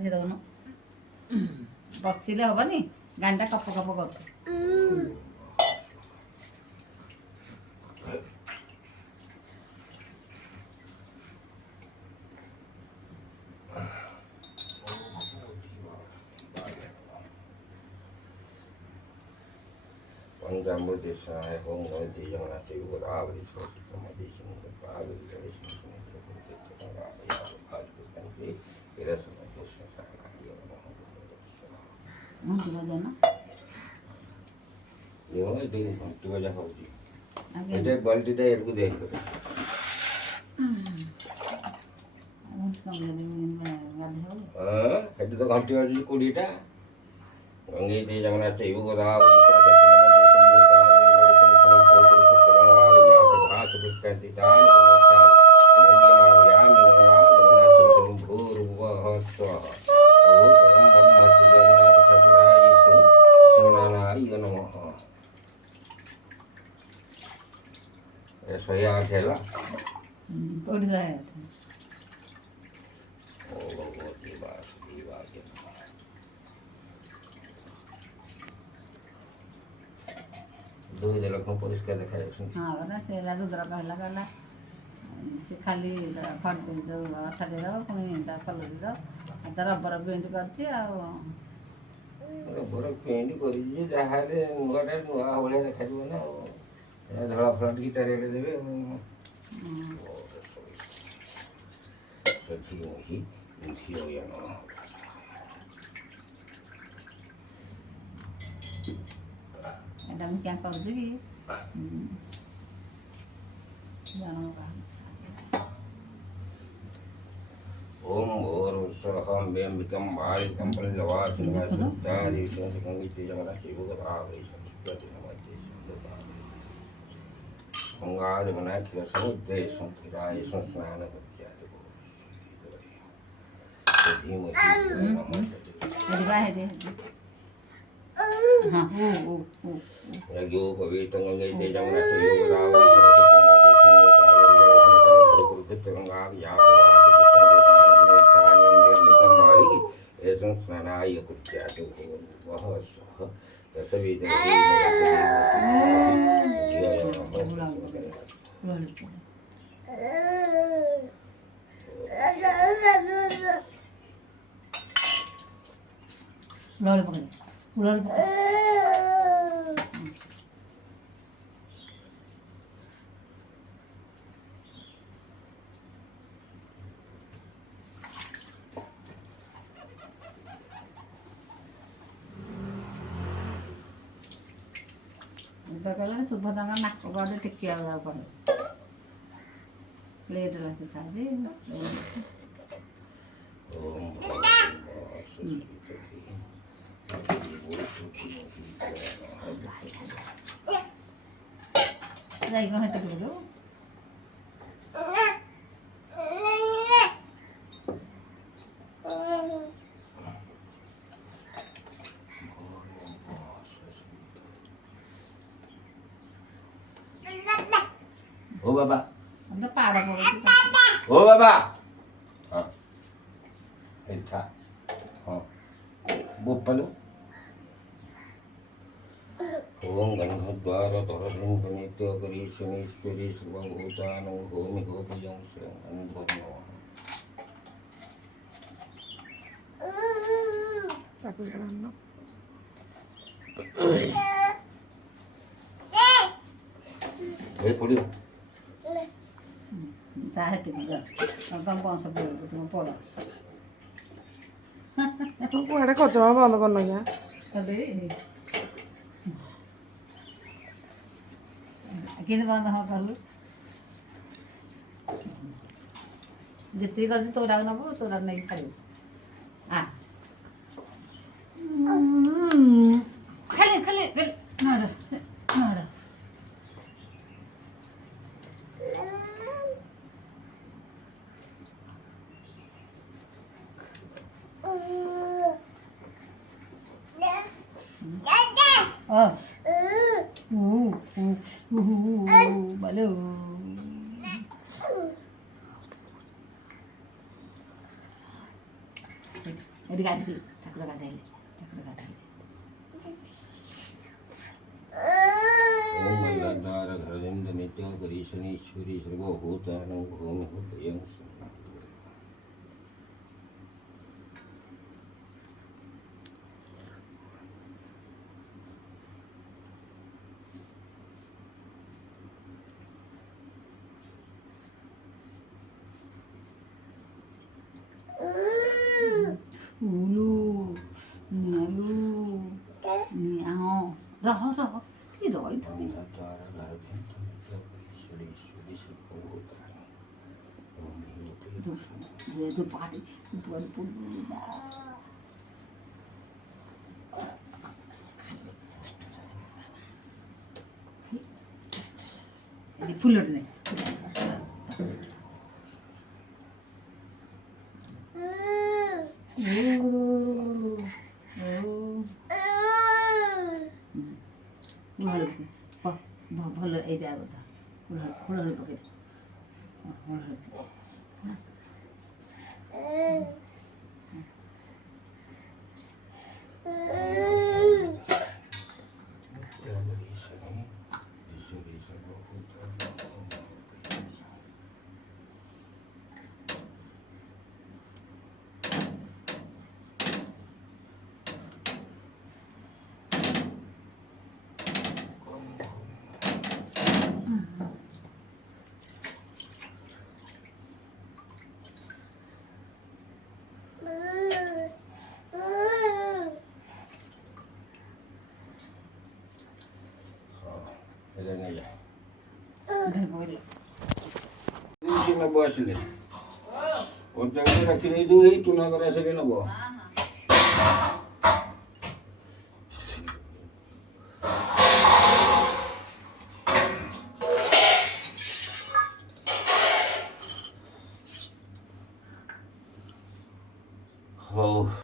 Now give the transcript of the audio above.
ଗାଧେଇ ଦଉନୁ ବସିଲେ ହବନି ଗାଣ୍ଡା କପ କପ କରୁଛୁ। पंचामृतेशाय ओम गणपति जगन्नाथ गोदावरी सरस्वती पार्वती गणेश घंटी बजा होती एटे बाल्टीटा एरकु देख हेटी तो घंटी बजी 20टा गंगे ते जगन्नाथ चैव गोदावरी सरस्वती सही आठ है ला उड़ जाए ओ भगवती वासुदेव आगे दो जलक परिष्कार देखा जाउछन हां बना से रुद्र कहला कहला से खाली फट दे दो अठा दे दो पुनी ता कलर दे दो तर रबर पेंट करछि आ रबर पेंट करी जे जहारे नुआटा नुआ होले देखा दिबो ना धड़ा फड़ा की चारियाडे देबे सच्ची वही इनकी हो या ना एकदम क्या कर दी जानो का ओम भूर्भुवस्सुवः बेम्बिकं बालिकं पल्लवासिनवासिनोत्तादि संगीते जगन्नाथ गोदावरी सरस्वती नमस्ते गंगाजमुना क्षीरसमुद्रे संस्थिताय संस्नानपत्यादि यज्ञो पवित्रं गंगे जगन्नाथ गोदावरी सरस्वती नमस्ते गंगा स्नानाय कुत्यादि वह स्वः तस्वीर उड़ाड़ पकड़ उड़ाड़ पकड़ तो कहला सुभद्रा नाक गाड़े टिकिया पड़े प्लेट लगे खाली जाई को हट के दो ओ बाबा हम तो पाड़ा पड़े ओ बाबा हां इठा हां बोपलो ओम गणद्वार धरधं गणित्य करी शनीश्वरी सर्वभूतानो होमि होमयं स्वयं अनुभवो ताको जड़ानो ए पड़ियो चाहे तो कम कौन सा पड़ा तो कोड़े को जमा बंद करना क्या अबे किन बंद हो करलु जितनी कर तोरा नबो तोरा नहीं छाड़ू आ खाली खाली नड़ नड़ Balu. ଏଠି ଗାଧି ଠାକୁର ଗାଧେଇଲେ ଠାକୁର ଗାଧେଇଲେ ओम मल्लाधार धरजेंद्र नित्य करीशनीश्वरी सर्वभूतानं भूमभूतयं उलू नियालू निया रह रह ये रही तो मल्लाधार धरजेंद्र नित्य करीशनीश्वरी सर्वभूतानं भूमभूतयं तू पाटी ऊपर पुलुदा ये फुलट नहीं ଭଲ ଏଇଟା କଥା ହୁଳହୁଳି ପକେଇ ईश्वरी सर्वभूतानं ଏଇଟା ନେଇଯା घर बोल ଦିନ ନେବ ଆସିଲେ ପଞ୍ଚାଙ୍ଗରେ ରଖି ଦେଇଥିବୁ ଏଇ ଚୁନା କରି ଆସିଲେ ନେବ ହଉ